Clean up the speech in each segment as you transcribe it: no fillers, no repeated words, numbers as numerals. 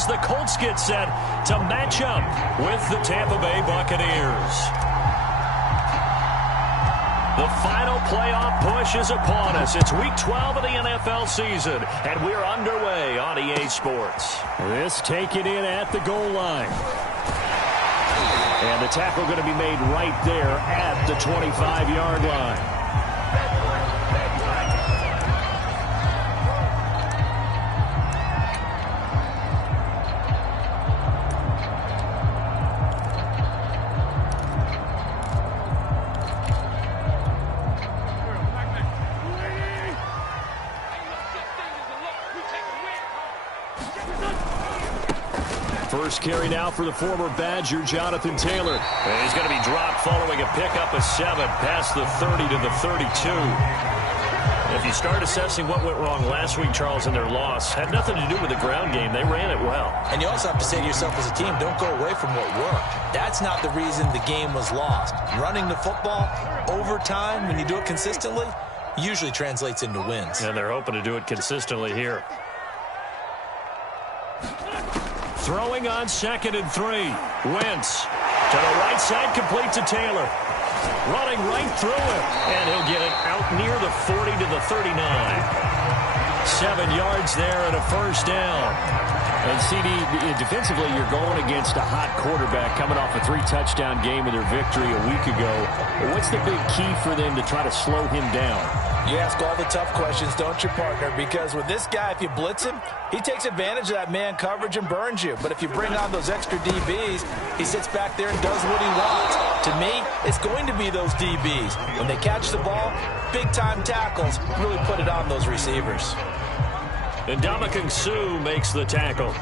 as the Colts get set to match up with the Tampa Bay Buccaneers. The final playoff push is upon us. It's Week 12 of the NFL season, and we're underway on EA Sports. This taken in at the goal line. And the tackle going to be made right there at the 25-yard line. First carry now for the former Badger, Jonathan Taylor. And he's going to be dropped following a pickup of 7 past the 30 to the 32. If you start assessing what went wrong last week, Charles, in their loss, had nothing to do with the ground game. They ran it well. And you also have to say to yourself as a team, don't go away from what worked. That's not the reason the game was lost. Running the football over time, when you do it consistently, usually translates into wins. And they're hoping to do it consistently here. Throwing on 2nd and 3. Wentz to the right side, complete to Taylor. Running right through him. And he'll get it out near the 40 to the 39. 7 yards there and a first down. And CD, defensively, you're going against a hot quarterback coming off a 3-touchdown game in their victory a week ago. What's the big key for them to try to slow him down? You ask all the tough questions, don't you, partner? Because with this guy, if you blitz him, he takes advantage of that man coverage and burns you. But if you bring on those extra DBs, he sits back there and does what he wants. To me, it's going to be those DBs. When they catch the ball, big-time tackles really put it on those receivers. And Ndamukong Suh makes the tackle.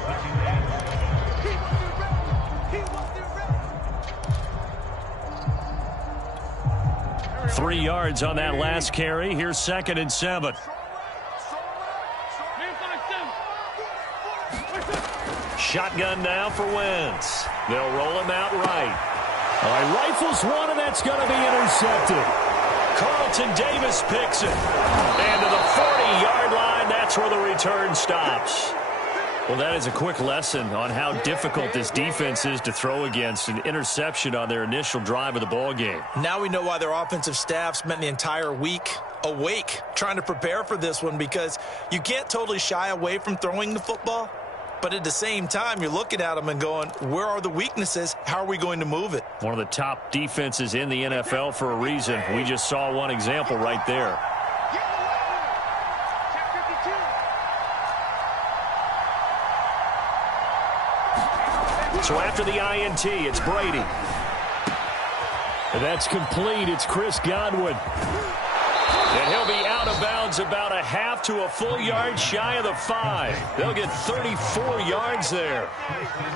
Three yards on that last carry. Here's 2nd and 7. Shotgun now for Wentz. They'll roll him out right. All right, rifles one, and that's going to be intercepted. Carlton Davis picks it. And to the 40-yard line, that's where the return stops. Well, that is a quick lesson on how difficult this defense is to throw against. An interception on their initial drive of the ball game. Now we know why their offensive staff spent the entire week awake trying to prepare for this one, because you can't totally shy away from throwing the football. But at the same time, you're looking at them and going, where are the weaknesses? How are we going to move it? One of the top defenses in the NFL for a reason. We just saw one example right there. So after the INT, it's Brady. And that's complete. It's Chris Godwin. And he'll be out of bounds about a half to a full yard shy of the 5. They'll get 34 yards there.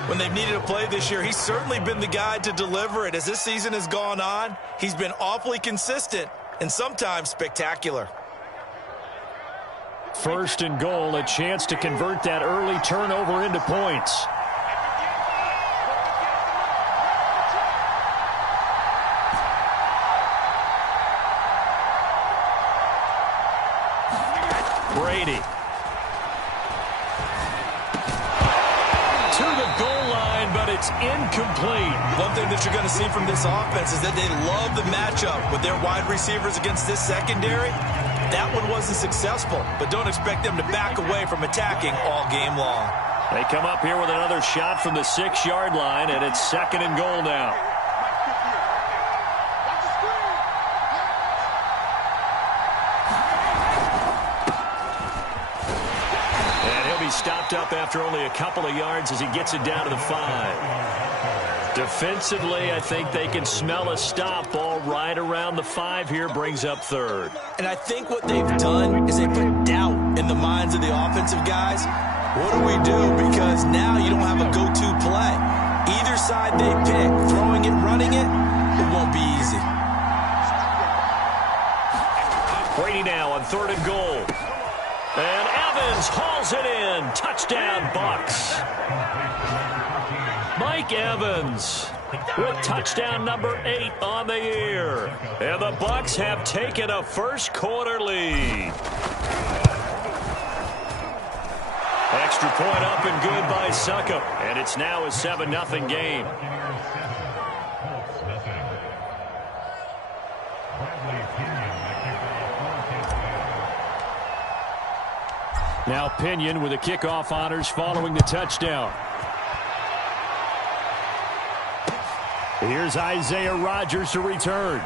When they've needed a play this year, he's certainly been the guy to deliver it. As this season has gone on, he's been awfully consistent and sometimes spectacular. 1st and goal, a chance to convert that early turnover into points. Brady. To the goal line, but it's incomplete. One thing that you're going to see from this offense is that they love the matchup with their wide receivers against this secondary. That one wasn't successful, but don't expect them to back away from attacking all game long. They come up here with another shot from the 6-yard line, and it's 2nd and goal now. Stopped up after only a couple of yards as he gets it down to the 5. Defensively, I think they can smell a stop. Ball right around the 5 here, brings up 3rd. And I think what they've done is they put doubt in the minds of the offensive guys. What do we do? Because now you don't have a go-to play. Either side they pick, throwing it, running it, it won't be easy. Brady now on 3rd and goal. And Evans hauls it in. Touchdown, Bucks. Mike Evans with touchdown number 8 on the year. And the Bucks have taken a first quarter lead. Extra point up and good by Succop. And it's now a 7-0 game. Now Pinion with the kickoff honors following the touchdown. Here's Isaiah Rodgers to return.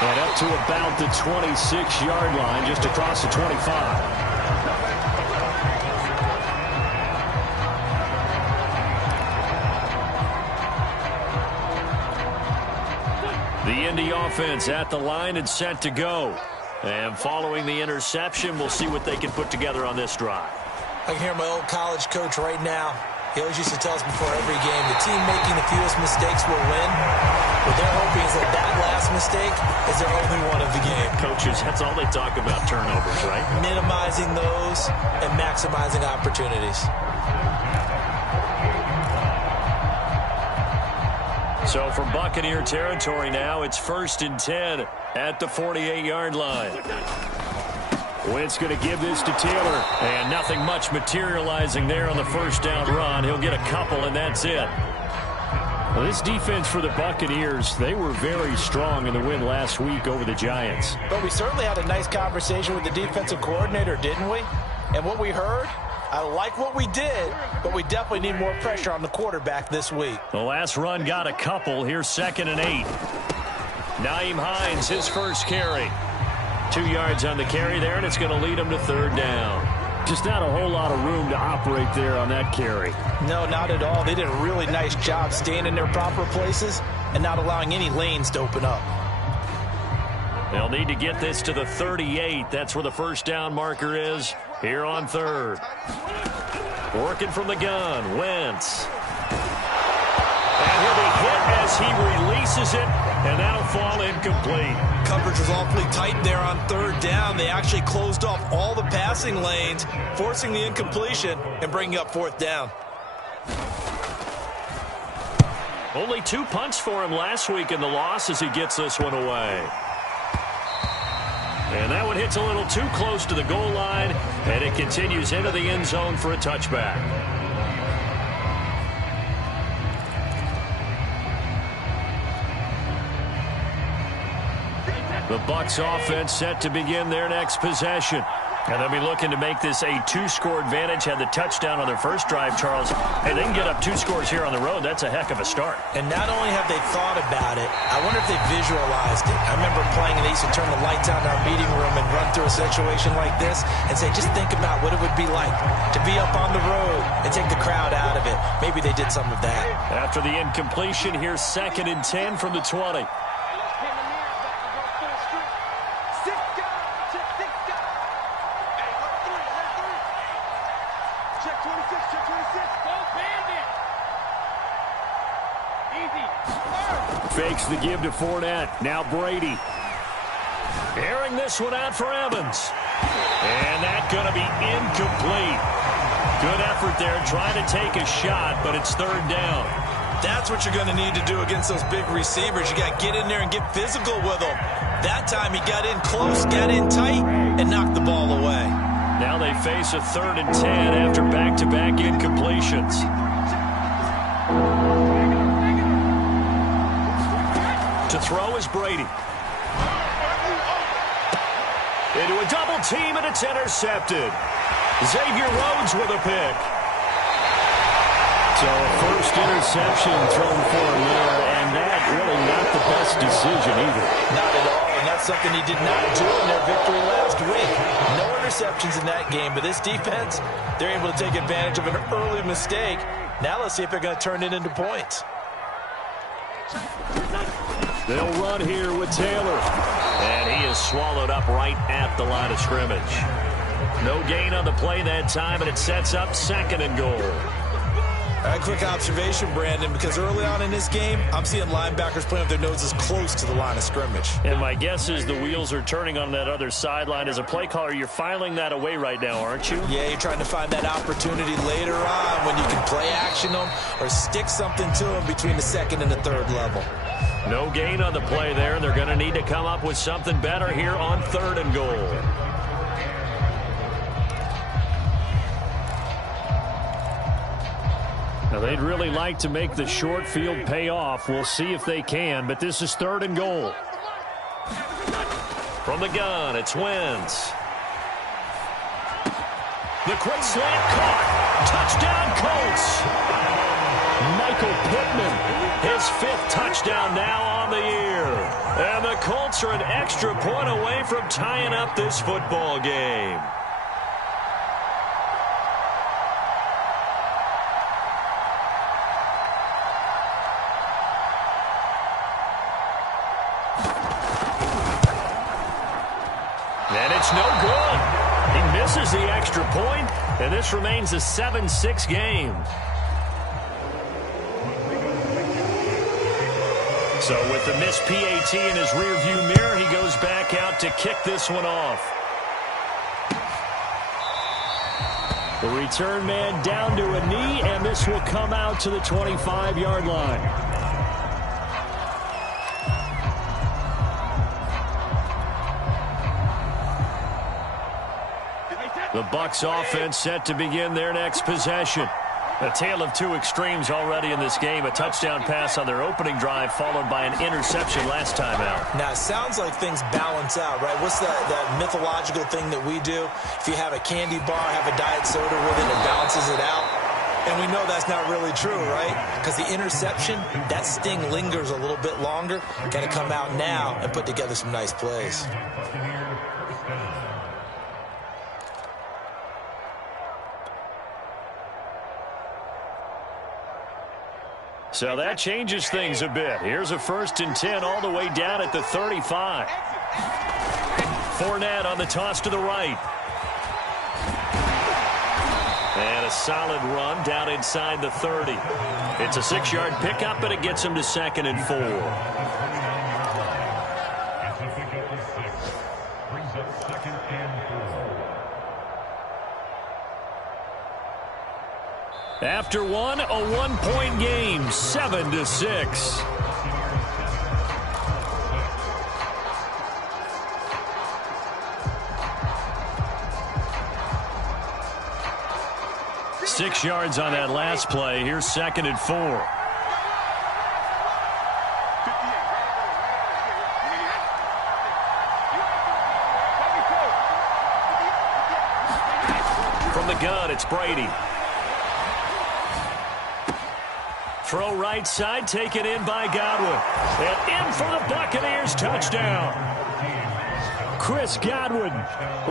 And up to about the 26-yard line, just across the 25. The Indy offense at the line and set to go. And following the interception, we'll see what they can put together on this drive. I can hear my old college coach right now. He always used to tell us before every game, the team making the fewest mistakes will win. What they're hoping is that that last mistake is their only one of the game. Coaches, that's all they talk about, turnovers, right? Minimizing those and maximizing opportunities. So from Buccaneer territory now, it's 1st and 10 at the 48-yard line. Wentz going to give this to Taylor. And nothing much materializing there on the first down run. He'll get a couple, and that's it. Well, this defense for the Buccaneers, they were very strong in the win last week over the Giants. But we certainly had a nice conversation with the defensive coordinator, didn't we? And what we heard, I like what we did, but we definitely need more pressure on the quarterback this week. The last run got a couple. Here's 2nd and 8. Nyheim Hines, his first carry. 2 yards on the carry there, and it's going to lead him to 3rd down. Just not a whole lot of room to operate there on that carry. No, not at all. They did a really nice job staying in their proper places and not allowing any lanes to open up. They'll need to get this to the 38. That's where the first down marker is here on 3rd. Working from the gun, Wentz. And he'll be hit as he releases it, and that'll fall incomplete. Coverage was awfully tight there on 3rd down. They actually closed off all the passing lanes, forcing the incompletion and bringing up 4th down. Only 2 punts for him last week in the loss as he gets this one away. And that one hits a little too close to the goal line, and it continues into the end zone for a touchback. The Bucs offense set to begin their next possession. And they'll be looking to make this a 2-score advantage. Had the touchdown on their first drive, Charles. And they can get up 2 scores here on the road. That's a heck of a start. And not only have they thought about it, I wonder if they visualized it. I remember playing, and they used to turn the lights on in our meeting room and run through a situation like this and say, just think about what it would be like to be up on the road and take the crowd out of it. Maybe they did some of that. After the incompletion, here's 2nd and 10 from the 20. Fakes the give to Fournette. Now Brady. Airing this one out for Evans. And that's going to be incomplete. Good effort there trying to take a shot, but it's 3rd down. That's what you're going to need to do against those big receivers. You got to get in there and get physical with them. That time he got in close, got in tight, and knocked the ball away. Now they face a 3rd and 10 after back-to-back incompletions. To throw is Brady. Into a double team, and it's intercepted. Xavier Rhodes with a pick. So first interception thrown for him there, and that really not the best decision either. Not at all, and that's something he did not do in their victory last week. No interceptions in that game, but this defense, they're able to take advantage of an early mistake. Now let's see if they're going to turn it into points. They'll run here with Taylor. And he is swallowed up right at the line of scrimmage. No gain on the play that time, and it sets up 2nd and goal. All right, quick observation, Brandon, because early on in this game, I'm seeing linebackers playing with their noses close to the line of scrimmage. And my guess is the wheels are turning on that other sideline. As a play caller, you're filing that away right now, aren't you? Yeah, you're trying to find that opportunity later on when you can play action them or stick something to them between the 2nd and the 3rd level. No gain on the play there. They're going to need to come up with something better here on 3rd and goal. They'd really like to make the short field pay off. We'll see if they can, but this is 3rd and goal. From the gun, it's Wentz. The quick slant caught. Touchdown, Colts. Michael Pittman, his 5th touchdown now on the year. And the Colts are an extra point away from tying up this football game. And it's no good. He misses the extra point, and this remains a 7-6 game. So with the missed PAT in his rearview mirror, he goes back out to kick this one off. The return man down to a knee, and this will come out to the 25-yard line. The Bucs offense set to begin their next possession. A tale of two extremes already in this game. A touchdown pass on their opening drive followed by an interception last time out. Now, it sounds like things balance out, right? What's that mythological thing that we do? If you have a candy bar, have a diet soda with it, it balances it out. And we know that's not really true, right? Because the interception, that sting lingers a little bit longer. Got to come out now and put together some nice plays. So that changes things a bit. Here's a 1st and 10 all the way down at the 35. Fournette on the toss to the right. And a solid run down inside the 30. It's a 6-yard pickup, but it gets him to 2nd and 4. After one, a 1-point game, 7-6. Six yards on that last play. Here's 2nd and 4. From the gun, it's Brady. Throw right side, taken in by Godwin. And in for the Buccaneers touchdown. Chris Godwin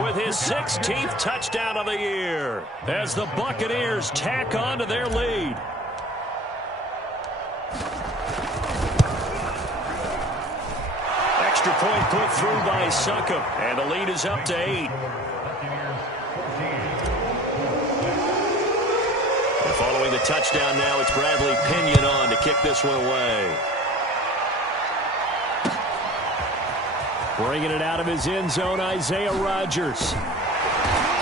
with his 16th touchdown of the year as the Buccaneers tack on to their lead. Extra point put through by Succop, and the lead is up to 8. Following the touchdown now, it's Bradley Pinion on to kick this one away. Bringing it out of his end zone, Isaiah Rodgers.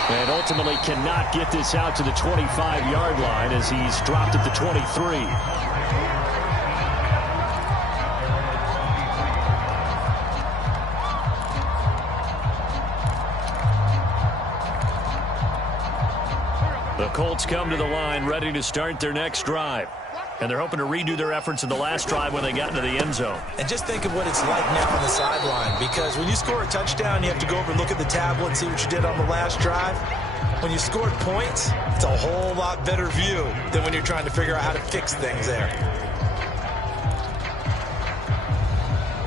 And ultimately cannot get this out to the 25-yard line as he's dropped at the 23. The Colts come to the line ready to start their next drive. And they're hoping to redo their efforts in the last drive when they got into the end zone. And just think of what it's like now on the sideline, because when you score a touchdown, you have to go over and look at the tablet and see what you did on the last drive. When you scored points, it's a whole lot better view than when you're trying to figure out how to fix things there.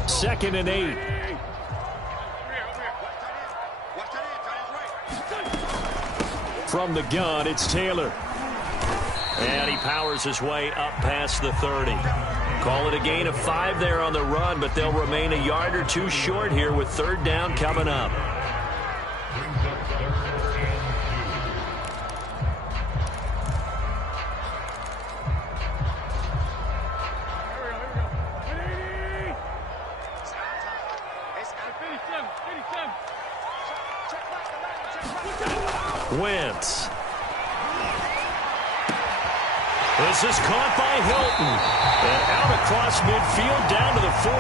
2nd and 8. From the gun, it's Taylor. And he powers his way up past the 30. Call it a gain of 5 there on the run, but they'll remain a yard or two short here with 3rd down coming up. Wentz. This is caught by Hilton. And out across midfield down to the 45.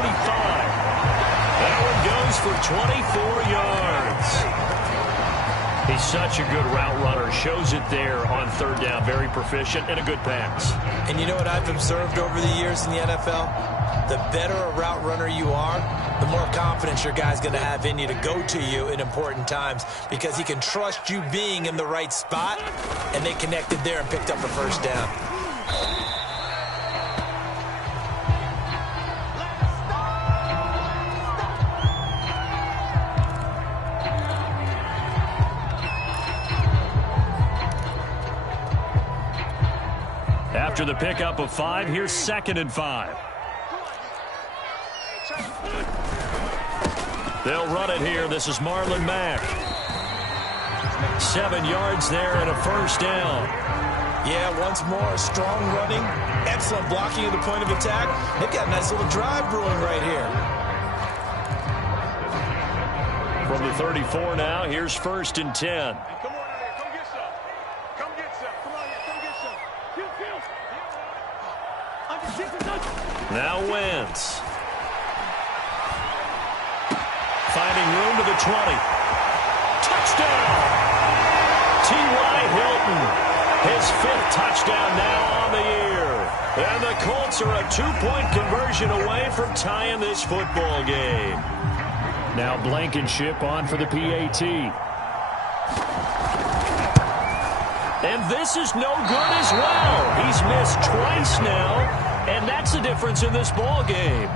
That one goes for 24 yards. He's such a good route runner. Shows it there on third down. Very proficient and a good pass. And you know what I've observed over the years in the NFL? The better a route runner you are, the more confidence your guy's going to have in you to go to you in important times because he can trust you being in the right spot, and they connected there and picked up a first down. After the pickup of 5, here's 2nd and 5. They'll run it here. This is Marlon Mack. 7 yards there and a first down. Yeah, once more, strong running, excellent blocking at the point of attack. They've got a nice little drive brewing right here. From the 34 now, here's 1st and 10. Now Wentz. Finding room to the 20. Touchdown! T.Y. Hilton. His 5th touchdown now on the year. And the Colts are a 2-point conversion away from tying this football game. Now Blankenship on for the PAT. And this is no good as well. He's missed twice now, and that's the difference in this ball game.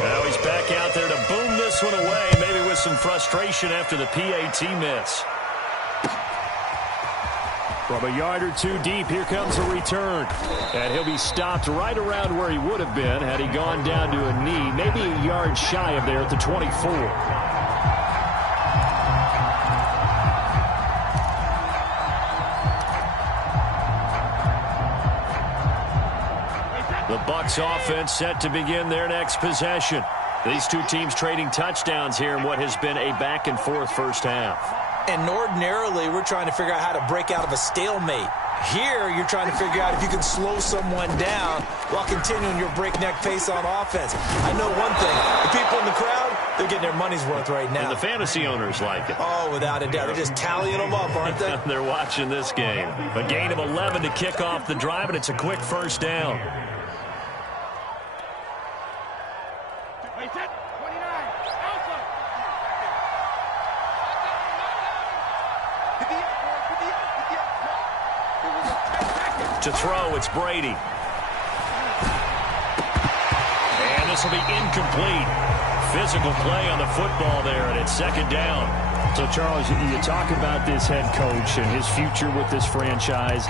Now he's back out there to boom this one away, maybe with some frustration after the PAT miss. From a yard or 2 deep, here comes a return. And he'll be stopped right around where he would have been had he gone down to a knee, maybe a yard shy of there at the 24. The Bucs offense set to begin their next possession. These two teams trading touchdowns here in what has been a back-and-forth first half. And ordinarily, we're trying to figure out how to break out of a stalemate. Here, you're trying to figure out if you can slow someone down while continuing your breakneck pace on offense. I know one thing. The people in the crowd, they're getting their money's worth right now. And the fantasy owners like it. Oh, without a doubt. They're just tallying them up, aren't they? They're watching this game. A gain of 11 to kick off the drive, and it's a quick first down. To throw, it's Brady. And this will be incomplete. Physical play on the football there, and it's 2nd down. So, Charles, you talk about this head coach and his future with this franchise.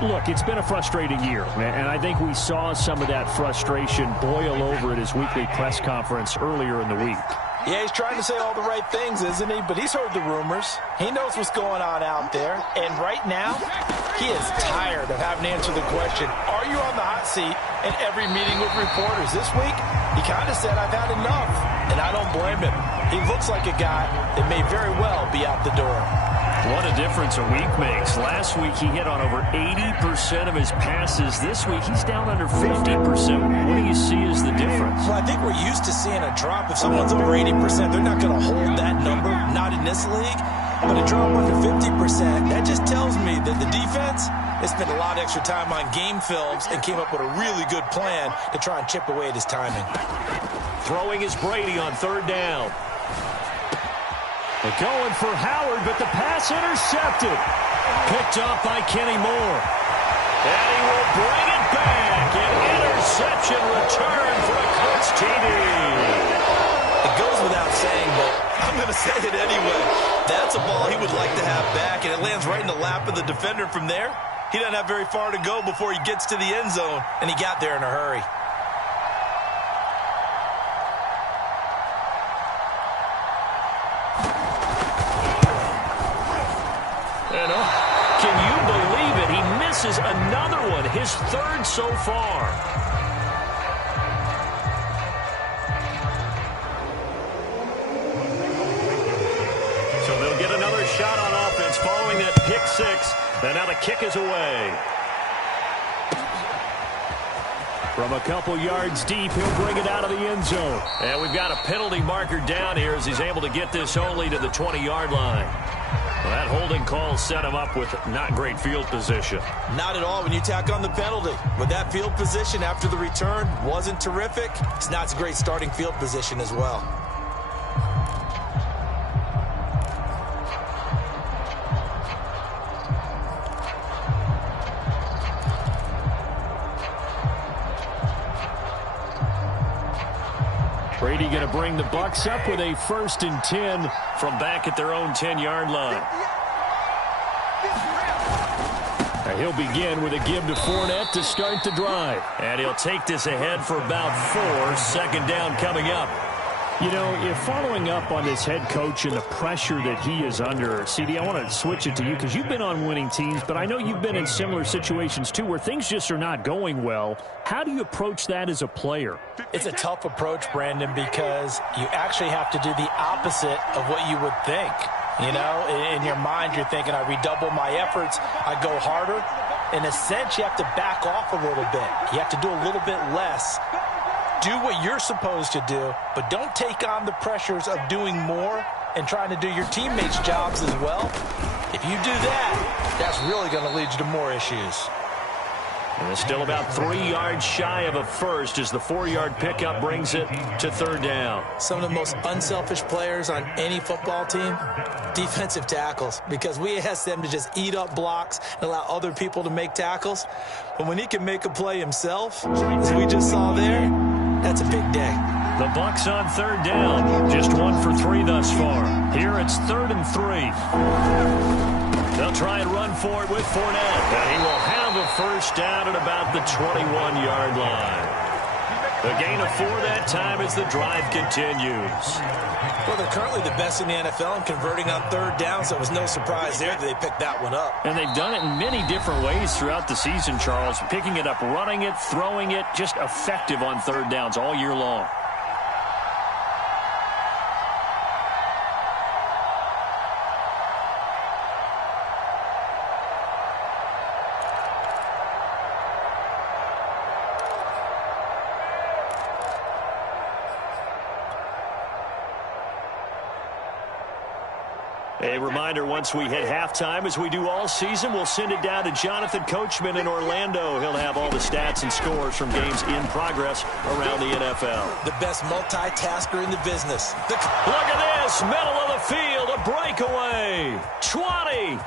Look, it's been a frustrating year, and I think we saw some of that frustration boil over at his weekly press conference earlier in the week. Yeah, he's trying to say all the right things, isn't he? But he's heard the rumors. He knows what's going on out there. And right now, he is tired of having to answer the question, are you on the hot seat in every meeting with reporters? This week, he kind of said, I've had enough. And I don't blame him. He looks like a guy that may very well be out the door. What a difference a week makes. Last week, he hit on over 80% of his passes. This week, he's down under 50%. What do you see as the difference? Well, I think we're used to seeing a drop. If someone's over 80%, they're not going to hold that number, not in this league. But a drop under 50%, that just tells me that the defense has spent a lot of extra time on game films and came up with a really good plan to try and chip away at his timing. Throwing is Brady on 3rd down. They're going for Howard, but the pass intercepted. Picked off by Kenny Moore. And he will bring it back. An interception return for a Colts TD. It goes without saying, but I'm going to say it anyway. That's a ball he would like to have back, and it lands right in the lap of the defender from there. He doesn't have very far to go before he gets to the end zone, and he got there in a hurry. Can you believe it? He misses another one, his 3rd so far. So they'll get another shot on offense following that pick 6. And now the kick is away. From a couple yards deep, he'll bring it out of the end zone. And we've got a penalty marker down here as he's able to get this only to the 20-yard line. Well, that holding call set him up with not great field position. Not at all when you tack on the penalty. But that field position after the return wasn't terrific. It's not a great starting field position as well. Brady going to bring the Bucs up with a 1st and 10 from back at their own 10-yard line. He'll begin with a give to Fournette to start the drive. And he'll take this ahead for about 4. Second down coming up. You know, if following up on this head coach and the pressure that he is under, CD, I want to switch it to you because you've been on winning teams, but I know you've been in similar situations too where things just are not going well. How do you approach that as a player? It's a tough approach, Brandon, because you actually have to do the opposite of what you would think. You know, in your mind, you're thinking, I redouble my efforts, I go harder. In a sense, you have to back off a little bit. You have to do a little bit less. Do what you're supposed to do, but don't take on the pressures of doing more and trying to do your teammates' jobs as well. If you do that, that's really going to lead you to more issues. And it's still about 3 yards shy of a first as the 4-yard pickup brings it to 3rd down. Some of the most unselfish players on any football team, defensive tackles, because we ask them to just eat up blocks and allow other people to make tackles. But when he can make a play himself, as we just saw there, that's a big day. The Bucs on 3rd down. Just 1 for 3 thus far. Here it's 3rd and 3. They'll try and run for it with Fournette. And he will have a first down at about the 21-yard line. A gain of 4 that time as the drive continues. Well, they're currently the best in the NFL in converting on 3rd down, so it was no surprise there that they picked that one up. And they've done it in many different ways throughout the season, Charles. Picking it up, running it, throwing it, just effective on 3rd downs all year long. A reminder, once we hit halftime, as we do all season, we'll send it down to Jonathan Coachman in Orlando. He'll have all the stats and scores from games in progress around the NFL. The best multitasker in the business. Look at this, middle of the field, a breakaway. 20.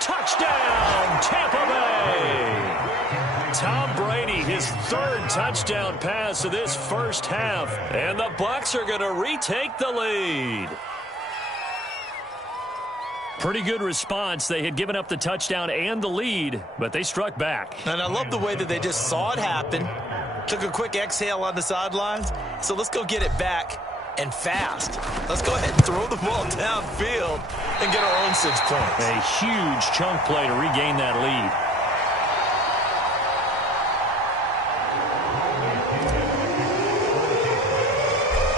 Touchdown, Tampa Bay. Tom Brady, his 3rd touchdown pass of this first half. And the Bucs are going to retake the lead. Pretty good response. They had given up the touchdown and the lead, but they struck back. And I love the way that they just saw it happen, took a quick exhale on the sidelines. So let's go get it back and fast. Let's go ahead and throw the ball downfield and get our own 6 points. A huge chunk play to regain that lead.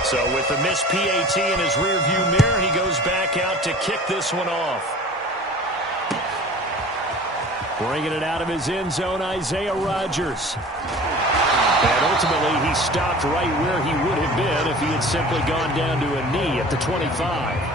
So with the missed PAT in his rearview mirror, he goes back out to kick this one off. Bringing it out of his end zone, Isaiah Rodgers. And ultimately, he stopped right where he would have been if he had simply gone down to a knee at the 25.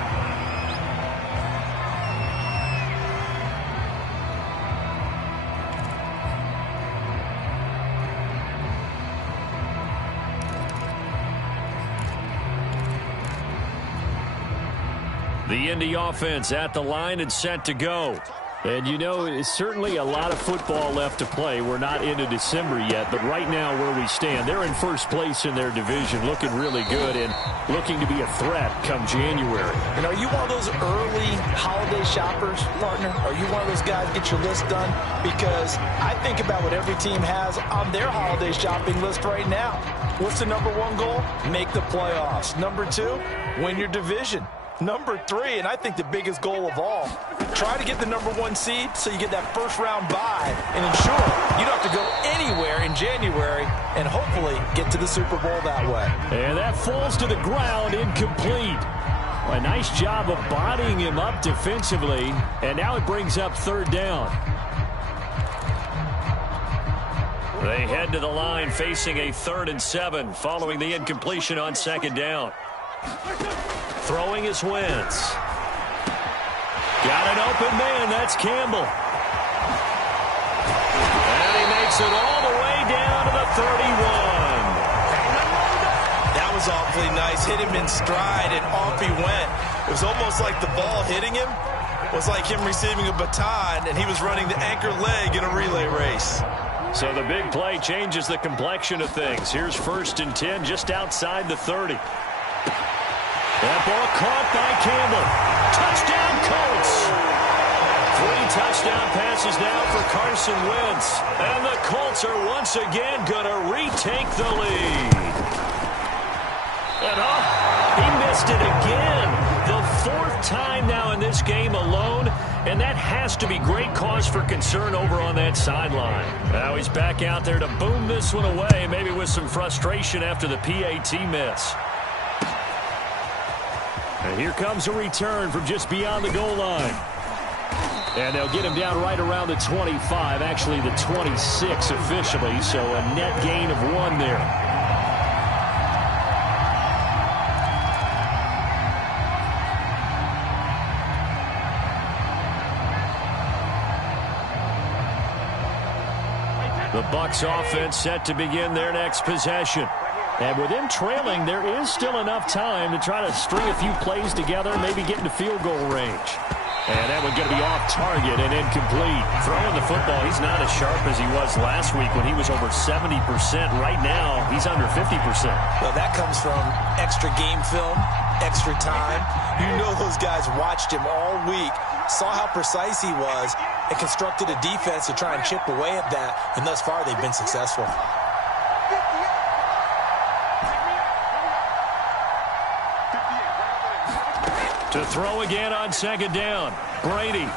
The Indy offense at the line and set to go. And, you know, it's certainly a lot of football left to play. We're not into December yet, but right now where we stand, they're in first place in their division, looking really good and looking to be a threat come January. And are you one of those early holiday shoppers, partner? Are you one of those guys get your list done? Because I think about what every team has on their holiday shopping list right now. What's the #1 goal? Make the playoffs. #2, win your division. #3, and I think the biggest goal of all, try to get the #1 seed so you get that first-round bye and ensure you don't have to go anywhere in January and hopefully get to the Super Bowl that way. And that falls to the ground, incomplete. A nice job of bodying him up defensively, and now it brings up 3rd down. They head to the line facing a 3rd and 7 following the incompletion on 2nd down. Throwing is Wentz. Got an open man. That's Campbell. And he makes it all the way down to the 31. That was awfully nice. Hit him in stride, and off he went. It was almost like the ball hitting him was like him receiving a baton, and he was running the anchor leg in a relay race. So the big play changes the complexion of things. Here's 1st and 10 just outside the 30. That ball caught by Campbell. Touchdown, Colts. 3 touchdown passes now for Carson Wentz. And the Colts are once again going to retake the lead. And he missed it again. The 4th time now in this game alone. And that has to be great cause for concern over on that sideline. Now he's back out there to boom this one away, maybe with some frustration after the PAT miss. And here comes a return from just beyond the goal line. And they'll get him down right around the 25, actually the 26 officially, so a net gain of 1 there. The Bucs offense set to begin their next possession. And with them trailing, there is still enough time to try to string a few plays together, maybe get into field goal range. And that one's going to be off target and incomplete. Throwing the football, he's not as sharp as he was last week when he was over 70%. Right now, he's under 50%. Well, that comes from extra game film, extra time. You know those guys watched him all week, saw how precise he was, and constructed a defense to try and chip away at that, and thus far they've been successful. To throw again on 2nd down, Brady.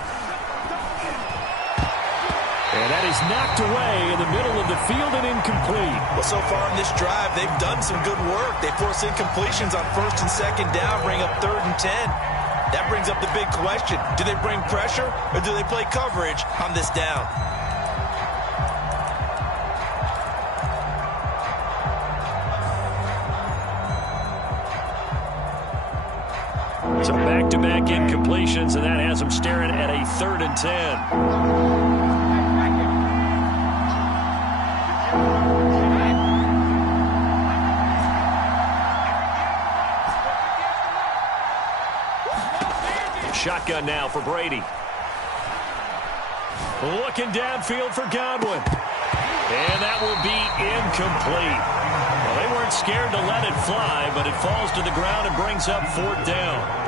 And that is knocked away in the middle of the field and incomplete. Well, so far in this drive, they've done some good work. They force incompletions on 1st and 2nd down, bring up 3rd and 10. That brings up the big question. Do they bring pressure or do they play coverage on this down? So back-to-back incompletions, and that has them staring at a 3rd and 10. Shotgun now for Brady. Looking downfield for Godwin. And that will be incomplete. Well, they weren't scared to let it fly, but it falls to the ground and brings up 4th down.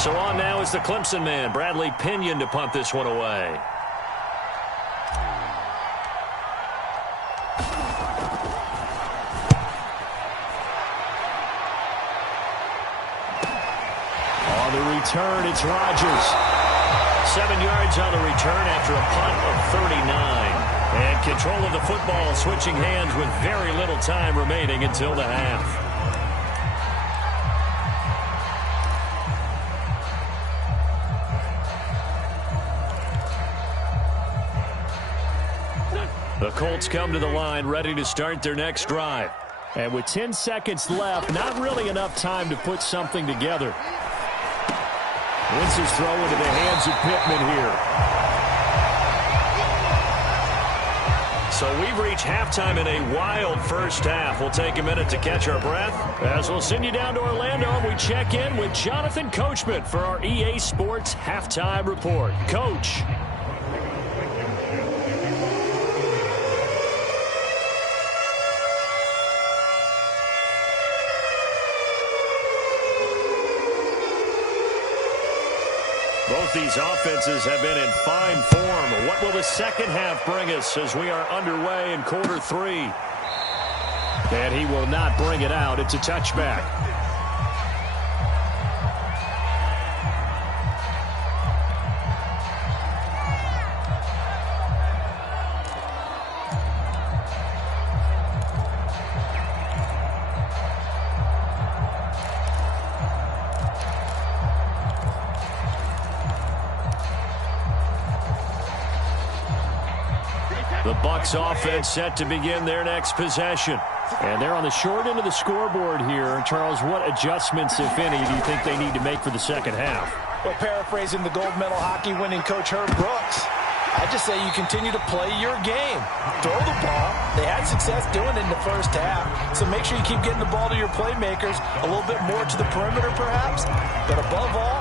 So on now is the Clemson man, Bradley Pinion, to punt this one away. On the return, it's Rodgers. 7 yards on the return after a punt of 39. And control of the football switching hands with very little time remaining until the half. The Colts come to the line ready to start their next drive. And with 10 seconds left, not really enough time to put something together. Wentz's throw into the hands of Pittman here. So we've reached halftime in a wild first half. We'll take a minute to catch our breath as we'll send you down to Orlando and we check in with Jonathan Coachman for our EA Sports Halftime Report. Coach. Both these offenses have been in fine form. What will the second half bring us as we are underway in quarter 3? And he will not bring it out. It's a touchback. The Bucs offense set to begin their next possession. And they're on the short end of the scoreboard here. Charles, what adjustments, if any, do you think they need to make for the second half? Well, paraphrasing the gold medal hockey winning coach Herb Brooks, I just say you continue to play your game. Throw the ball. They had success doing it in the first half. So make sure you keep getting the ball to your playmakers, a little bit more to the perimeter perhaps. But above all,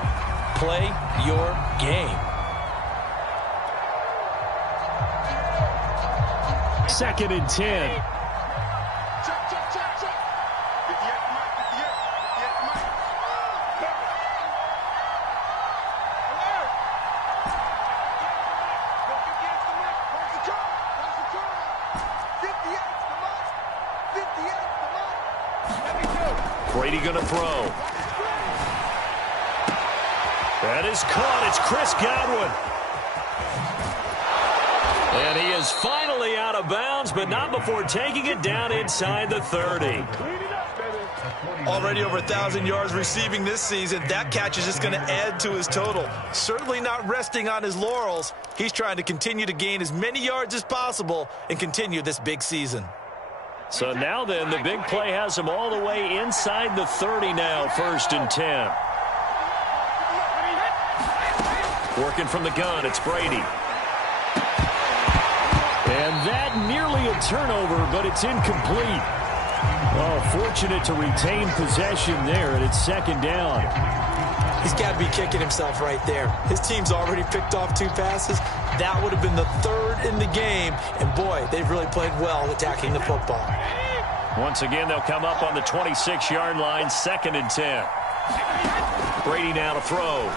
play your game. Second and 10. Brady going to throw. That is caught. It's Chris Godwin. And he is finally out of bounds, but not before taking it down inside the 30. Already over 1,000 yards receiving this season. That catch is just going to add to his total. Certainly not resting on his laurels. He's trying to continue to gain as many yards as possible and continue this big season. So now then, the big play has him all the way inside the 30 now, 1st and 10. Working from the gun, it's Brady. And that nearly a turnover, but it's incomplete. Oh, fortunate to retain possession there, and it's second down. He's got to be kicking himself right there. His team's already picked off 2 passes. That would have been the 3rd in the game. And, boy, they've really played well attacking the football. Once again, they'll come up on the 26-yard line, 2nd and 10. Brady now to throw.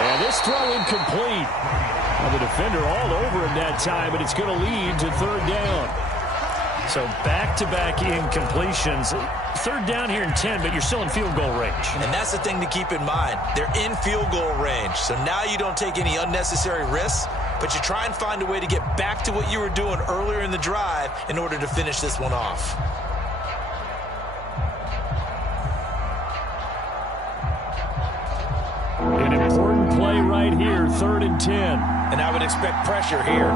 And this throw incomplete. Well, the defender all over him that time, but it's going to lead to 3rd down. So back-to-back incompletions. 3rd down here and 10, but you're still in field goal range. And that's the thing to keep in mind. They're in field goal range. So now you don't take any unnecessary risks, but you try and find a way to get back to what you were doing earlier in the drive in order to finish this one off. An important play right here, 3rd and 10. And I would expect pressure here.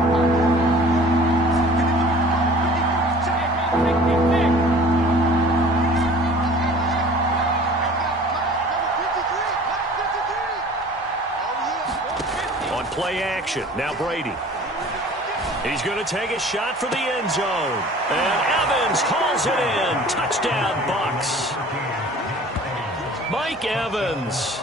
On play action, now Brady. He's going to take a shot for the end zone. And Evans hauls it in. Touchdown, Bucs. Mike Evans,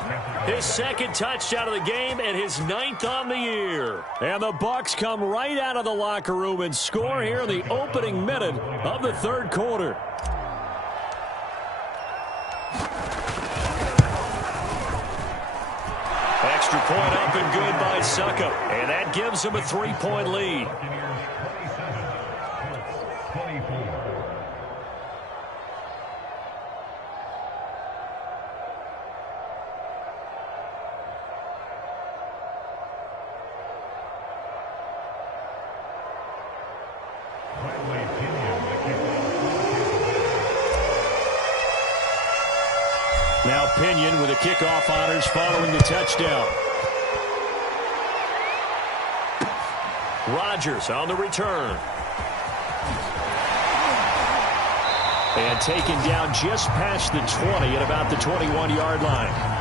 his 2nd touchdown of the game and his 9th on the year. And the Bucs come right out of the locker room and score here in the opening minute of the 3rd quarter. Extra point up and good by Suckup. And that gives him a 3-point lead. Now Pinion with the kickoff honors following the touchdown. Rodgers on the return. And taken down just past the 20 at about the 21-yard line.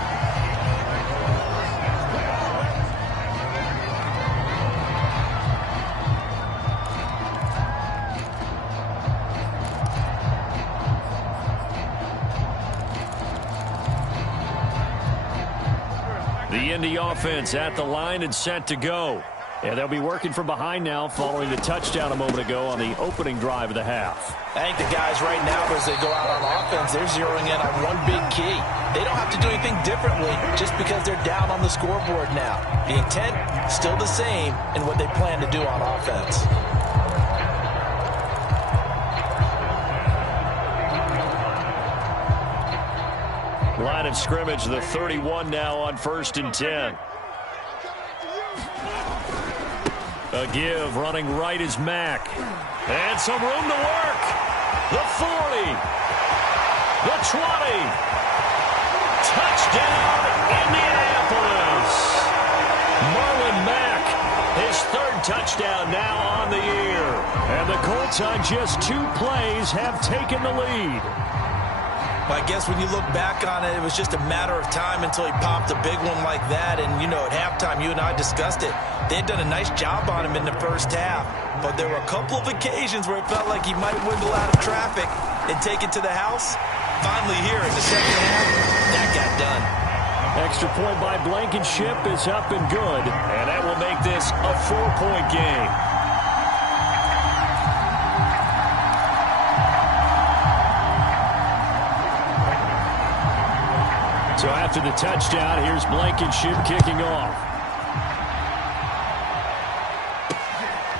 The Indy offense at the line and set to go. And they'll be working from behind now following the touchdown a moment ago on the opening drive of the half. I think the guys right now, as they go out on offense, they're zeroing in on one big key. They don't have to do anything differently just because they're down on the scoreboard now. The intent, still the same in what they plan to do on offense. Line of scrimmage, the 31 now on 1st and 10. A give, running right is Mack. And some room to work. The 40. The 20. Touchdown, Indianapolis. Marlon Mack, his 3rd touchdown Colts on just 2 plays have taken the lead. I guess when you look back on it, it was just a matter of time until he popped a big one like that. And, you know, at halftime, you and I discussed it. They had done a nice job on him in the first half. But there were a couple of occasions where it felt like he might wiggle out of traffic and take it to the house. Finally here in the second half, that got done. Extra point by Blankenship is up and good. And that will make this a 4-point game. So after the touchdown, here's Blankenship kicking off.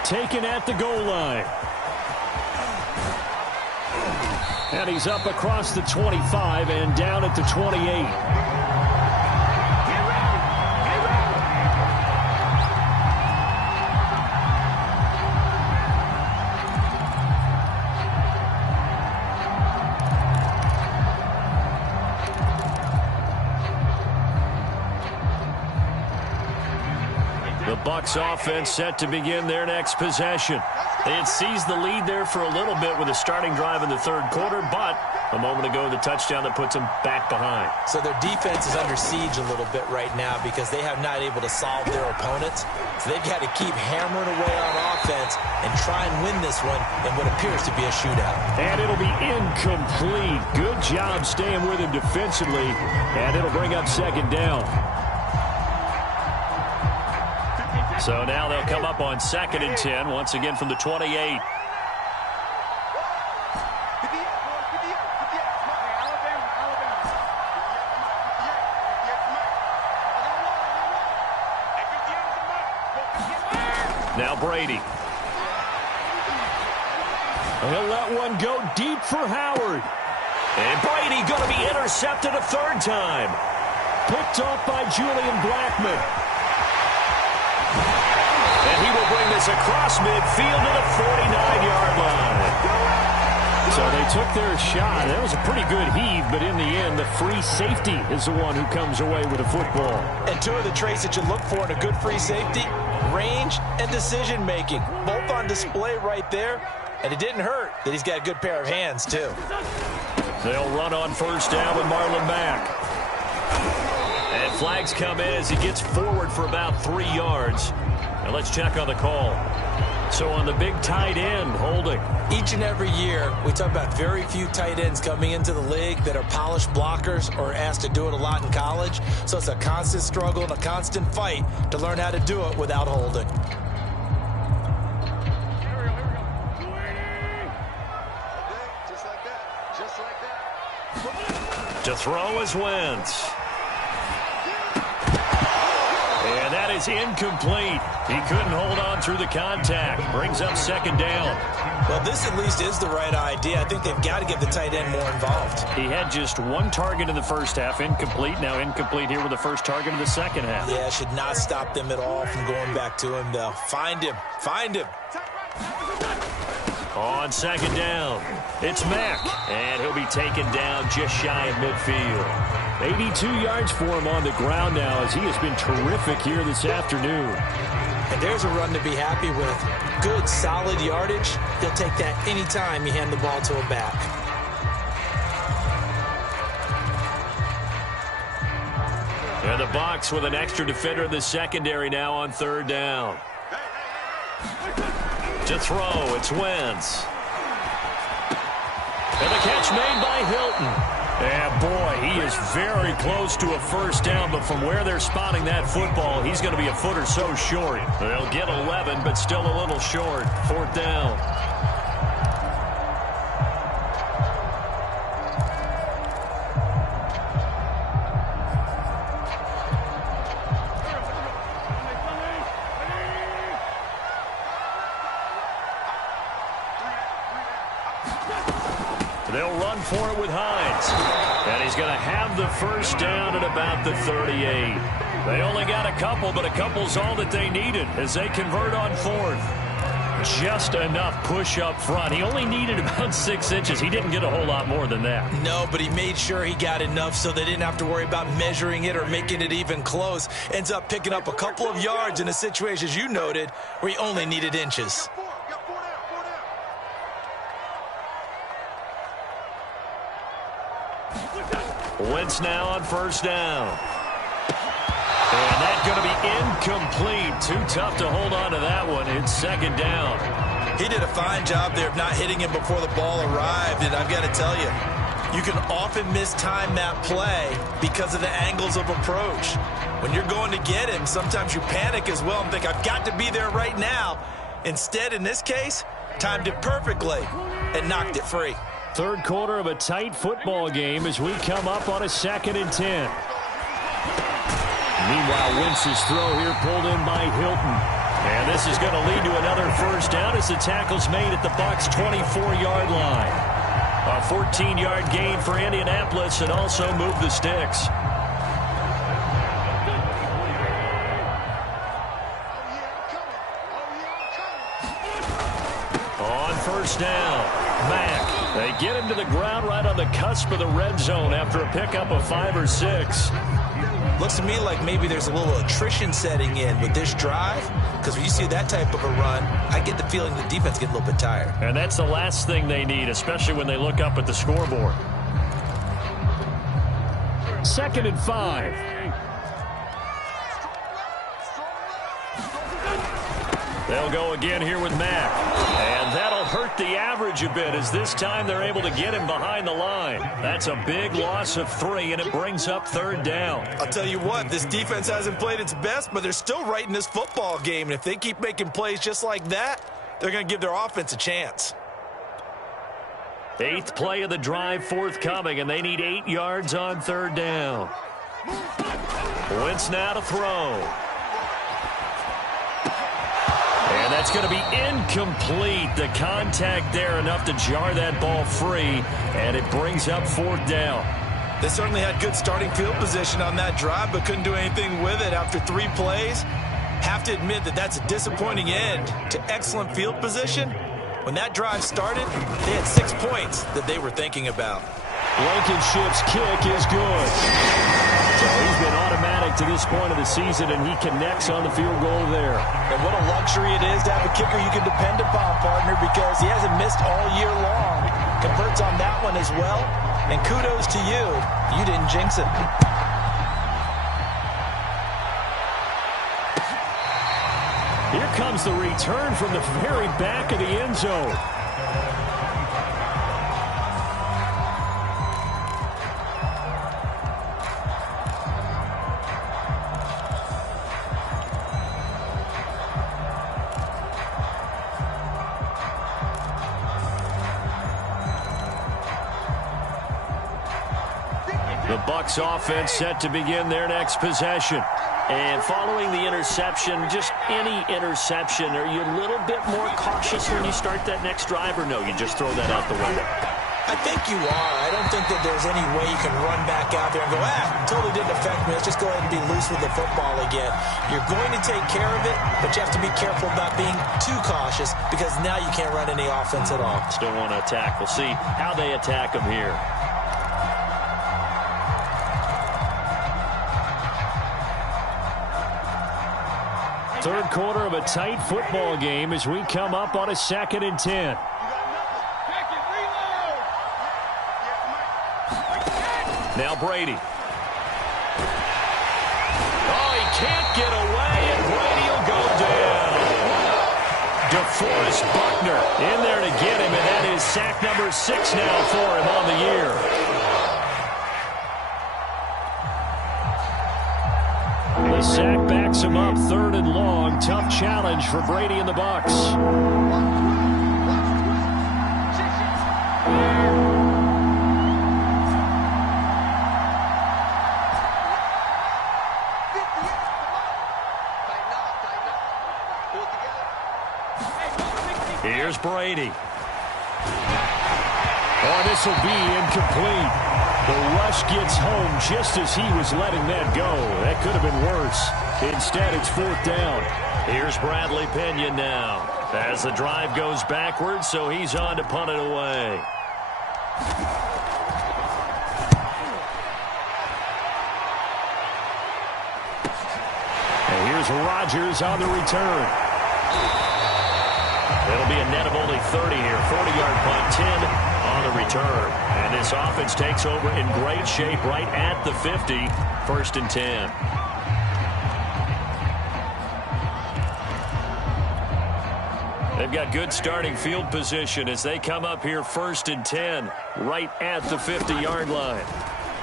Taken at the goal line. And he's up across the 25 and down at the 28. Bucs offense set to begin their next possession. They had seized the lead there for a little bit with a starting drive in the third quarter, but a moment ago the touchdown that puts them back behind. So their defense is under siege a little bit right now because they have not able to solve their opponents. So they've got to keep hammering away on offense and try and win this one in what appears to be a shootout. And it'll be incomplete. Good job staying with him defensively, and it'll bring up second down. So now they'll come up on 2nd and 10, once again from the 28. Now Brady. He'll let one go deep for Howard. And Brady going to be intercepted a third time. Picked off by Julian Blackmon. And he will bring this across midfield to the 49-yard line. So they took their shot. That was a pretty good heave, but in the end, the free safety is the one who comes away with the football. And two of the traits that you look for in a good free safety, range and decision-making, both on display right there. And it didn't hurt that he's got a good pair of hands, too. They'll run on first down with Marlon Mack. And flags come in as he gets forward for about 3 yards. Now let's check on the call. So on the big tight end, holding. Each and every year, we talk about very few tight ends coming into the league that are polished blockers or asked to do it a lot in college. So it's a constant struggle and a constant fight to learn how to do it without holding. To throw is Wentz. And that is incomplete. He couldn't hold on through the contact. Brings up second down. Well, this at least is the right idea. I think they've got to get the tight end more involved. He had just 1 target in the first half, incomplete. Now incomplete here with the first target in the second half. Yeah, should not stop them at all from going back to him, though. Find him. Find him. On second down, it's Mack. And he'll be taken down just shy of midfield. 82 yards for him on the ground now as he has been terrific here this afternoon. And there's a run to be happy with. Good, solid yardage. He'll take that anytime you hand the ball to him back. And the Bucs with an extra defender in the secondary now on third down. To throw, it's Wentz. And the catch made by Hilton. And boy, he is very close to a first down, but from where they're spotting that football, he's going to be a foot or so short. They'll get 11, but still a little short. Fourth down. They'll run for it with Hines. And he's going to have the first down at about the 38. They only got a couple, but a couple's all that they needed as they convert on fourth. Just enough push up front. He only needed about 6 inches. He didn't get a whole lot more than that. No, but he made sure he got enough so they didn't have to worry about measuring it or making it even close. Ends up picking up a couple of yards in a situation, as you noted, where he only needed inches. Wentz now on first down. And that's going to be incomplete. Too tough to hold on to that one. It's second down. He did a fine job there of not hitting him before the ball arrived. And I've got to tell you, you can often mistime that play because of the angles of approach. When you're going to get him, sometimes you panic as well and think, I've got to be there right now. Instead, in this case, timed it perfectly and knocked it free. Third quarter of a tight football game as we come up on a 2nd and 10. Meanwhile, Wentz's throw here pulled in by Hilton. And this is going to lead to another first down as the tackle's made at the Bucs' 24-yard line. A 14-yard gain for Indianapolis and also moved the sticks. On first down, Mack. They get him to the ground right on the cusp of the red zone after a pickup of 5 or 6. Looks to me like maybe there's a little attrition setting in with this drive, because when you see that type of a run, I get the feeling the defense gets a little bit tired. And that's the last thing they need, especially when they look up at the scoreboard. 2nd and 5. They'll go again here with Mack. And that'll hurt the average a bit as this time they're able to get him behind the line. That's a big loss of 3, and it brings up 3rd down. I'll tell you what, this defense hasn't played its best, but they're still right in this football game. And if they keep making plays just like that, they're going to give their offense a chance. 8th play of the drive forthcoming, and they need 8 yards on 3rd down. Wentz now to throw. And that's going to be incomplete. The contact there enough to jar that ball free, and it brings up 4th down. They certainly had good starting field position on that drive, but couldn't do anything with it after 3 plays. Have to admit that that's a disappointing end to excellent field position. When that drive started, they had 6 points that they were thinking about. Blankenship's kick is good. So he's been automatic to this point of the season, and he connects on the field goal there. And what a luxury it is to have a kicker you can depend upon, partner, because he hasn't missed all year long. Converts on that one as well. And kudos to you. You didn't jinx it. Here comes the return from the very back of the end zone. The Bucs offense set to begin their next possession. And following the interception, just any interception, are you a little bit more cautious when you start that next drive, or no, you just throw that out the window? I think you are. I don't think that there's any way you can run back out there and go, totally didn't affect me. Let's just go ahead and be loose with the football again. You're going to take care of it, but you have to be careful about being too cautious because now you can't run any offense at all. Still want to attack. We'll see how they attack them here. Third quarter of a tight football game as we come up on a 2nd and 10. Now Brady. Oh, he can't get away, and Brady will go down. DeForest Buckner in there to get him, and that is sack number 6 now for him on the year. The sack backs him up 3rd and long. Tough challenge for Brady and the Bucs. Here's Brady. Oh, this will be incomplete. The rush gets home just as he was letting that go. That could have been worse. Instead, it's 4th down. Here's Bradley Pena now as the drive goes backwards, so he's on to punt it away. And here's Rodgers on the return. It'll be a net of only 30 here. 40-yard punt, 10 on the return. And this offense takes over in great shape right at the 50, 1st and 10. They've got good starting field position as they come up here 1st and 10, right at the 50-yard line.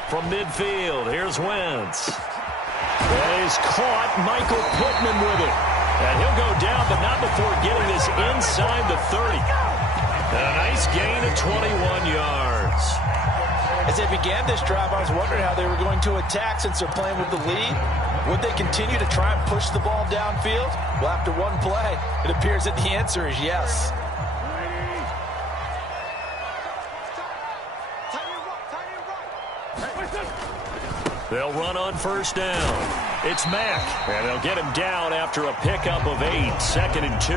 From midfield, here's Wentz. He's caught Michael Pittman with it. And he'll go down, but not before getting this inside the 30. And a nice gain of 21 yards. As they began this drive, I was wondering how they were going to attack since they're playing with the lead. Would they continue to try and push the ball downfield? Well, after one play, it appears that the answer is yes. They'll run on 1st down. It's Mack, and they'll get him down after a pickup of 8, 2nd and 2.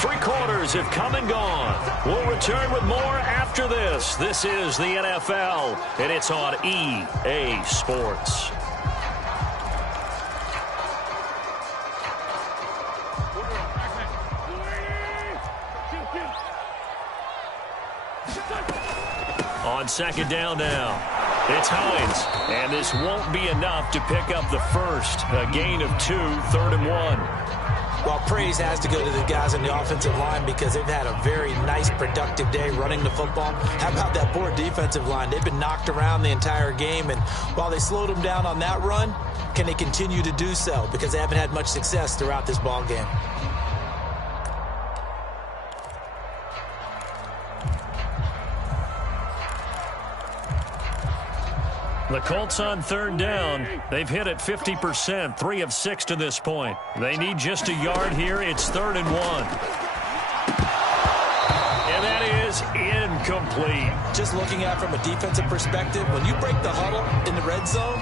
3 quarters have come and gone. We'll return with more after this. This is the NFL, and it's on EA Sports. On 2nd down now, it's Hines, and this won't be enough to pick up the first. A gain of 2, 3rd and 1. Well, praise has to go to the guys on the offensive line because they've had a very nice, productive day running the football. How about that poor defensive line? They've been knocked around the entire game, and while they slowed them down on that run, can they continue to do so? Because they haven't had much success throughout this ball game. The Colts on 3rd down. They've hit it 50%, 3 of 6 to this point. They need just a yard here. It's 3rd and 1. And that is incomplete. Just looking at it from a defensive perspective, when you break the huddle in the red zone,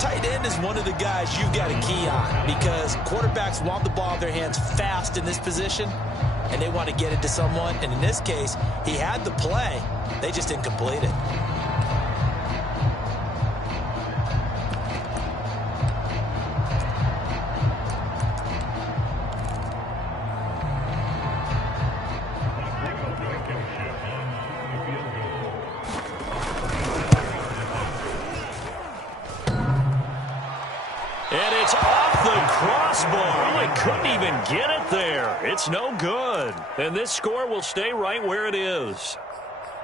tight end is one of the guys you've got a key on because quarterbacks want the ball in their hands fast in this position, and they want to get it to someone. And in this case, he had the play. They just didn't complete it. Couldn't even get it there. It's no good. And this score will stay right where it is.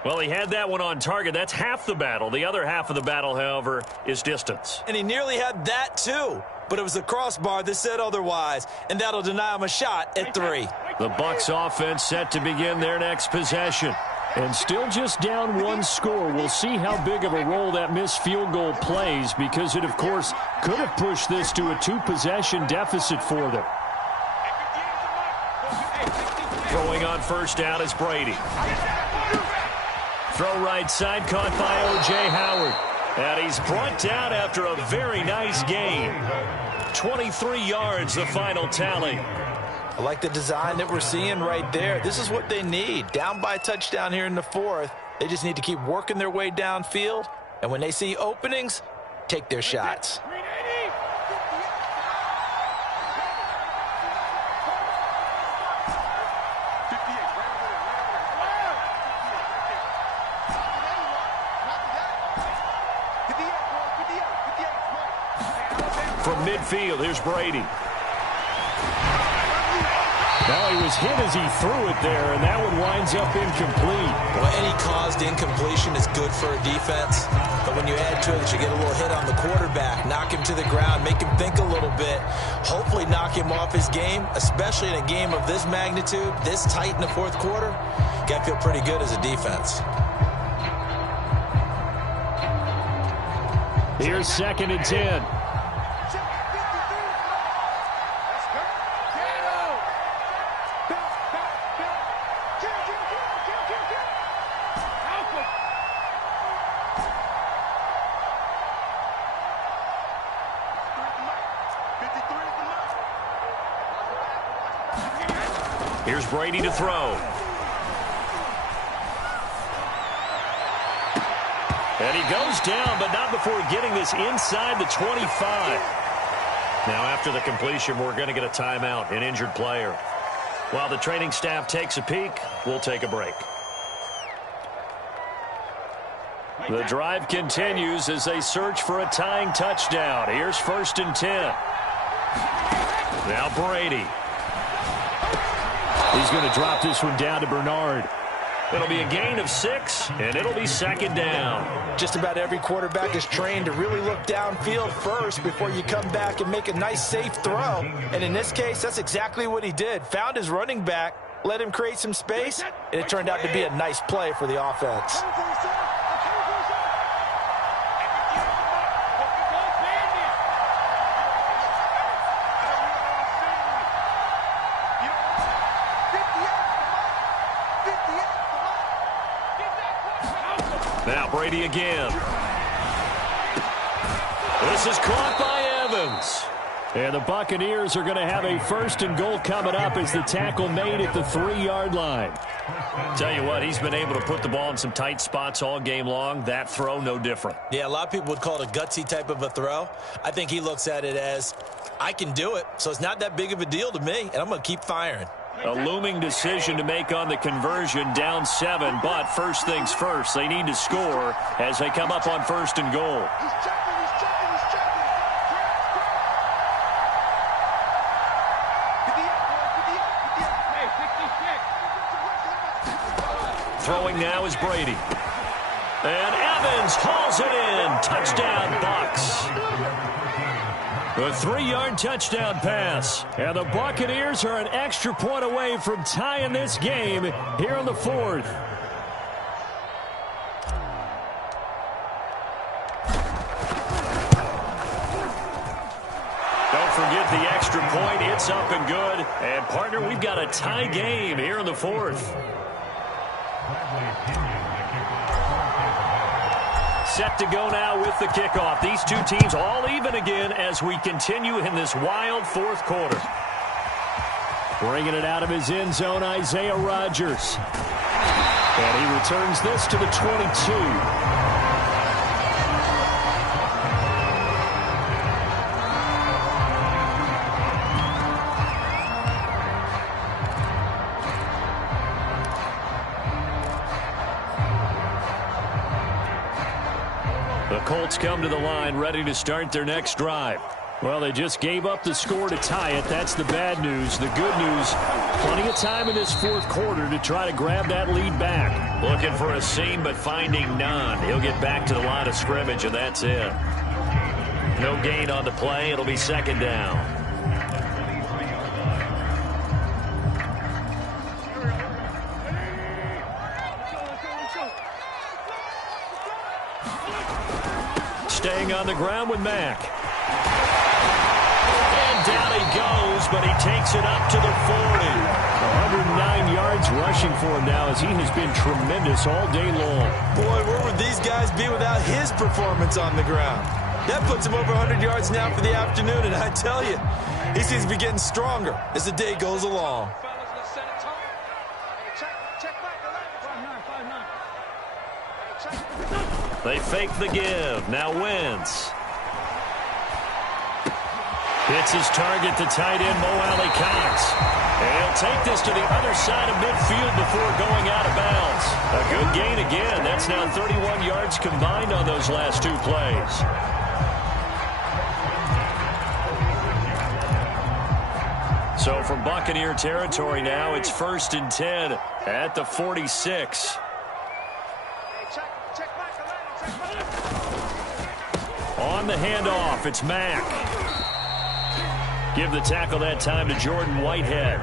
Well, he had that one on target. That's half the battle. The other half of the battle, however, is distance. And he nearly had that, too. But it was the crossbar that said otherwise, and that'll deny him a shot at 3. The Bucs offense set to begin their next possession. And still just down 1 score. We'll see how big of a role that missed field goal plays because it, of course, could have pushed this to a 2-possession deficit for them. Throwing on 1st down is Brady. Throw right side caught by O.J. Howard. And he's brought down after a very nice gain. 23 yards, the final tally. I like the design that we're seeing right there. This is what they need. Down by a touchdown here in the 4th. They just need to keep working their way downfield. And when they see openings, take their shots. From midfield, here's Brady. Well, he was hit as he threw it there, and that one winds up incomplete. Well, any caused incompletion is good for a defense. But when you add to it, you get a little hit on the quarterback, knock him to the ground, make him think a little bit, hopefully knock him off his game, especially in a game of this magnitude, this tight in the 4th quarter. You got to feel pretty good as a defense. Here's 2nd and 10. Here's Brady to throw. And he goes down, but not before getting this inside the 25. Now, after the completion, we're going to get a timeout, an injured player. While the training staff takes a peek, we'll take a break. The drive continues as they search for a tying touchdown. Here's 1st and 10. Now Brady. He's going to drop this one down to Bernard. It'll be a gain of 6, and it'll be 2nd down. Just about every quarterback is trained to really look downfield first before you come back and make a nice, safe throw. And in this case, that's exactly what he did. Found his running back, let him create some space, and it turned out to be a nice play for the offense. Now Brady again. This is caught by Evans. And the Buccaneers are going to have a 1st and goal coming up as the tackle made at the 3-yard line. Tell you what, he's been able to put the ball in some tight spots all game long. That throw, no different. Yeah, a lot of people would call it a gutsy type of a throw. I think he looks at it as, I can do it, so it's not that big of a deal to me, and I'm going to keep firing. A looming decision to make on the conversion, down 7, but first things first, they need to score as they come up on 1st and goal. Throwing now is Brady. And Evans hauls it in. Touchdown, Bucks. A 3-yard touchdown pass. And the Buccaneers are an extra point away from tying this game here in the 4th. Don't forget the extra point. It's up and good. And, partner, we've got a tie game here in the 4th. Set to go now with the kickoff. These two teams all even again as we continue in this wild 4th quarter. Bringing it out of his end zone, Isaiah Rodgers. And he returns this to the 22. The Colts come to the line ready to start their next drive. Well, they just gave up the score to tie it. That's the bad news. The good news, plenty of time in this 4th quarter to try to grab that lead back. Looking for a seam, but finding none. He'll get back to the line of scrimmage, and that's it. No gain on the play. It'll be 2nd down. Staying on the ground with Mack. And down he goes, but he takes it up to the 40. 109 yards rushing for him now as he has been tremendous all day long. Boy, where would these guys be without his performance on the ground? That puts him over 100 yards now for the afternoon, and I tell you, he seems to be getting stronger as the day goes along. They fake the give. Now Wentz. Hits his target, the tight end, Mo Alley Cox. And he'll take this to the other side of midfield before going out of bounds. A good gain again. That's now 31 yards combined on those last 2 plays. So from Buccaneer territory now, it's 1st and 10 at the 46. On the handoff, it's Mack. Give the tackle that time to Jordan Whitehead.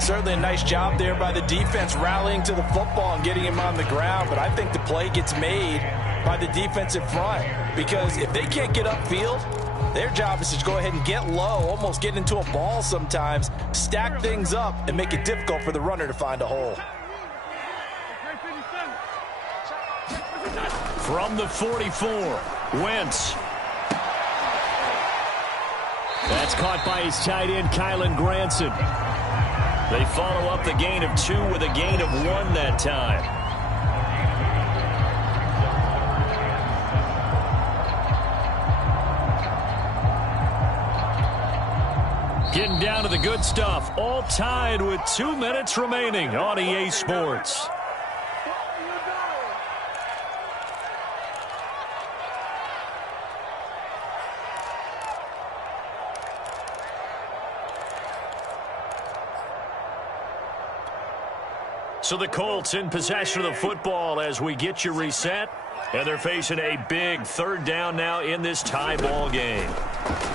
Certainly a nice job there by the defense rallying to the football and getting him on the ground, but I think the play gets made by the defensive front because if they can't get upfield, their job is to go ahead and get low, almost get into a ball sometimes, stack things up, and make it difficult for the runner to find a hole. From the 44, Wentz. That's caught by his tight end, Kylen Granson. They follow up the gain of 2 with a gain of 1 that time. good stuff, all tied with 2 minutes remaining on EA Sports. So the Colts in possession of the football as we get you reset. And they're facing a big third down now in this tie ball game.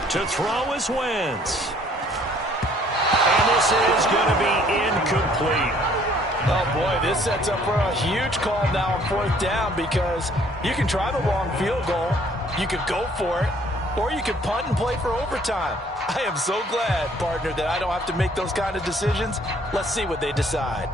To throw is Wentz. And this is going to be incomplete. Oh, boy, this sets up for a huge call now on fourth down because you can try the long field goal, you could go for it, or you could punt and play for overtime. I am so glad, partner, that I don't have to make those kind of decisions. Let's see what they decide.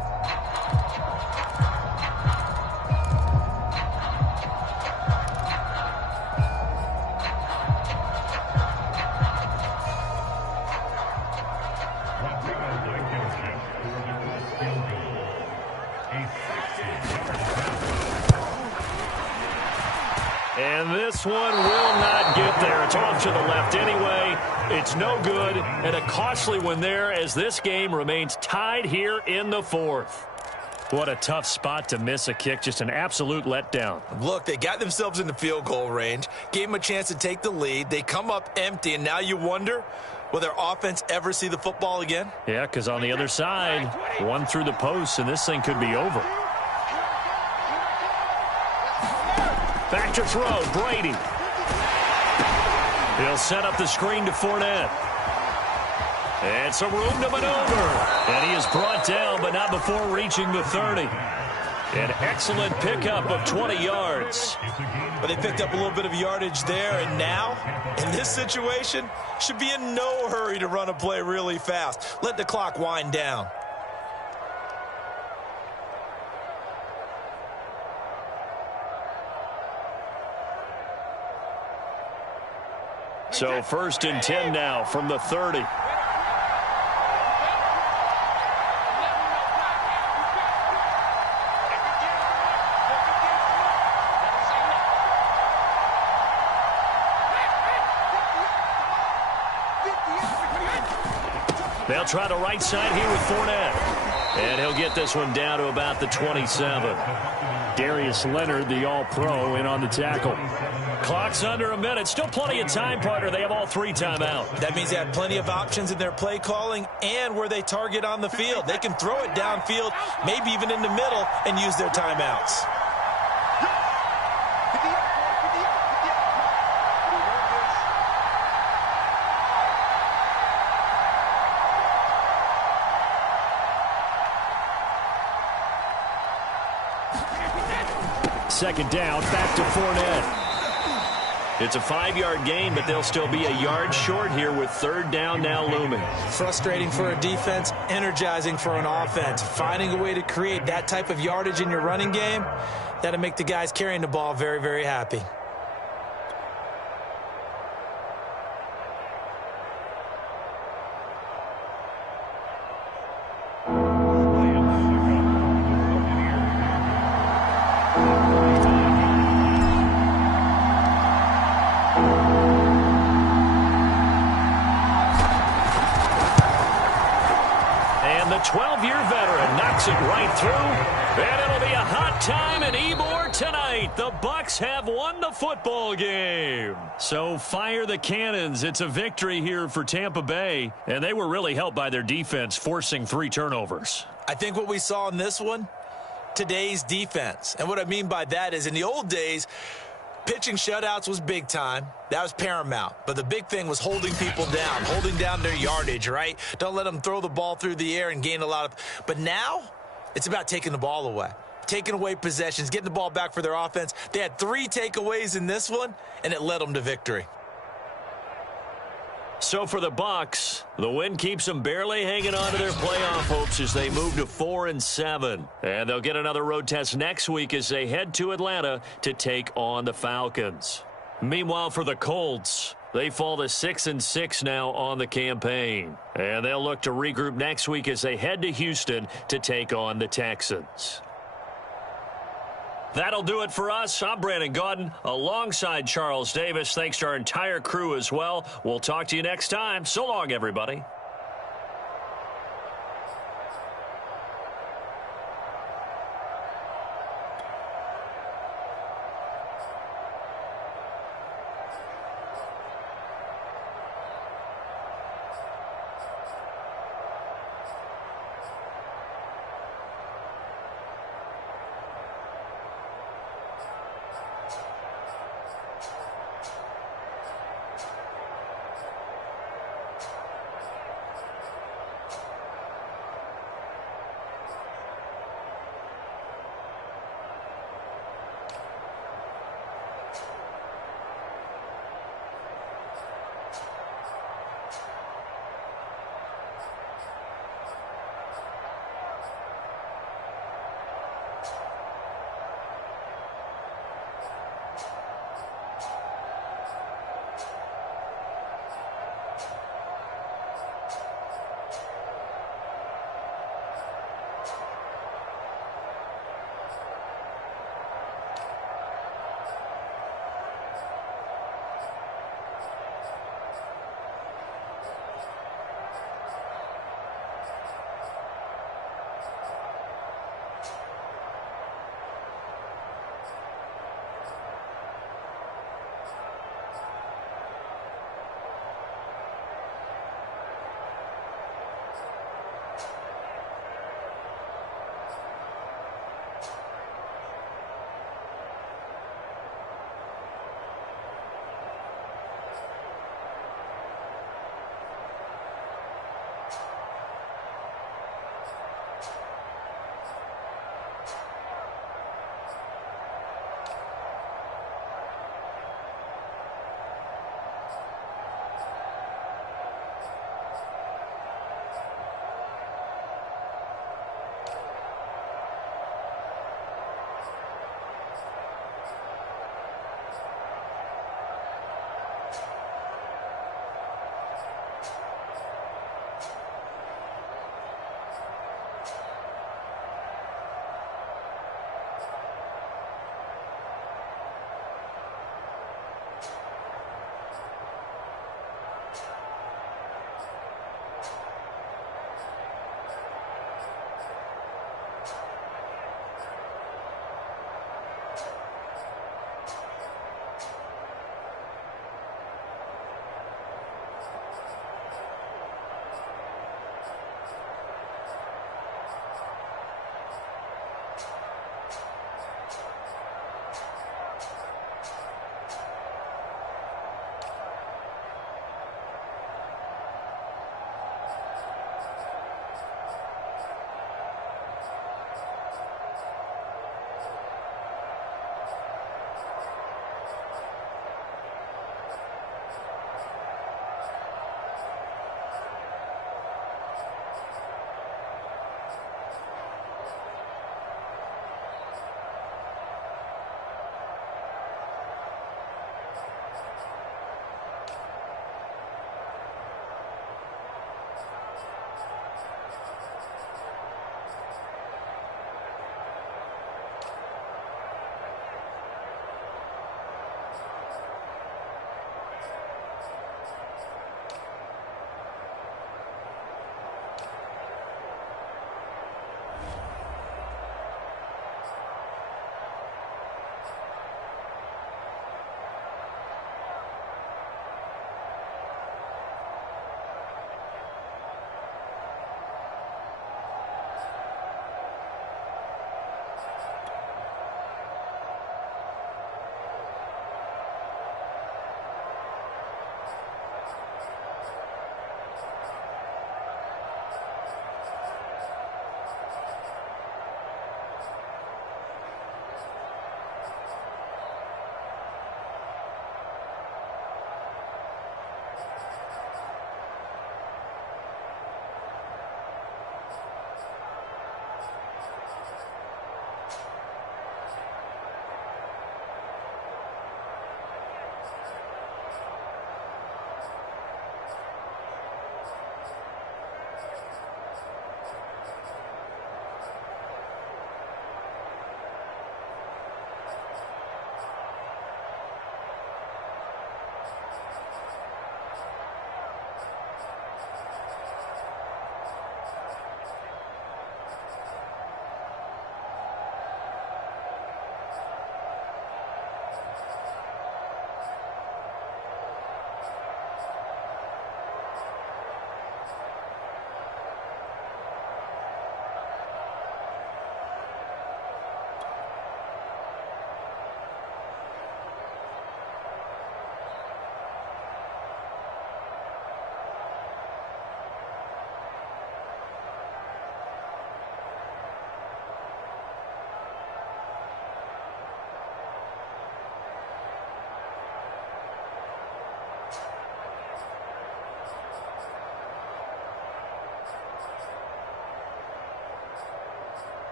And this one will not get there. It's off to the left anyway. It's no good, and a costly one there as this game remains tied here in the fourth. What a tough spot to miss a kick. Just an absolute letdown. Look, they got themselves in the field goal range, gave them a chance to take the lead. They come up empty, and now you wonder, will their offense ever see the football again? Yeah, because on the other side, one through the post, and this thing could be over. Back to throw, Brady. He'll set up the screen to Fournette. And some room to maneuver. And he is brought down, but not before reaching the 30. An excellent pickup of 20 yards. But they picked up a little bit of yardage there, and now, in this situation, should be in no hurry to run a play really fast. Let the clock wind down. So 1st and 10 now from the 30. They'll try the right side here with Fournette. And he'll get this one down to about the 27. Darius Leonard, the all-pro, in on the tackle. Clock's under a minute. Still plenty of time, partner. They have all 3 timeout. That means they have plenty of options in their play calling and where they target on the field. They can throw it downfield, maybe even in the middle, and use their timeouts. Second down, back to Fournette. It's a 5-yard gain, but they'll still be a yard short here with 3rd down now looming. Frustrating for a defense, energizing for an offense. Finding a way to create that type of yardage in your running game, that'll make the guys carrying the ball very, very happy. The 12-year veteran knocks it right through, and it'll be a hot time in Ybor tonight. The Bucs have won the football game. So fire the cannons. It's a victory here for Tampa Bay, and they were really helped by their defense, forcing 3 turnovers. I think what we saw in this one, today's defense. And what I mean by that is in the old days, pitching shutouts was big time. That was paramount. But the big thing was holding people down, holding down their yardage, right? Don't let them throw the ball through the air and gain a lot of... But now, it's about taking the ball away. Taking away possessions, getting the ball back for their offense. They had 3 takeaways in this one, and it led them to victory. So for the Bucs, the win keeps them barely hanging on to their playoff hopes as they move to 4-7. And they'll get another road test next week as they head to Atlanta to take on the Falcons. Meanwhile, for the Colts, they fall to 6-6 now on the campaign. And they'll look to regroup next week as they head to Houston to take on the Texans. That'll do it for us. I'm Brandon Gaudin alongside Charles Davis. Thanks to our entire crew as well. We'll talk to you next time. So long, everybody.